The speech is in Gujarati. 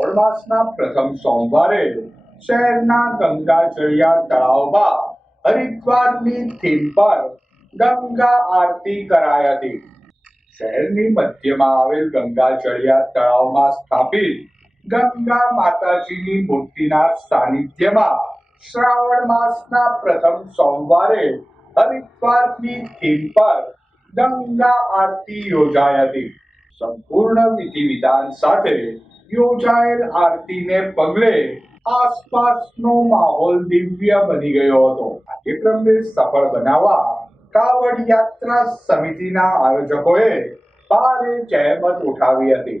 શ્રાવણ માસના પ્રથમ સોમવારે શહેરના ગંગાચળિયા તળાવમાં હરિદ્વારની થીમ પર ગંગા આરતી કરાઈ હતી. શહેરની મધ્યમાં આવેલ ગંગાચળિયા તળાવમાં સ્થાપિત ગંગા માતાજીની મૂર્તિના સાનિધ્યમાં શ્રાવણ માસના પ્રથમ સોમવારે હરિદ્વારની થીમ પર ગંગા આરતી યોજાઈ હતી. સંપૂર્ણ વિધિ વિધાન સાથે યોજાયેલ આરતીને પગલે આસપાસનો માહોલ દિવ્ય બની ગયો હતો. કાર્યક્રમને સફળ બનાવવા કાવડ યાત્રા સમિતિના આયોજકોએ ભારે જહેમત ઉઠાવી હતી.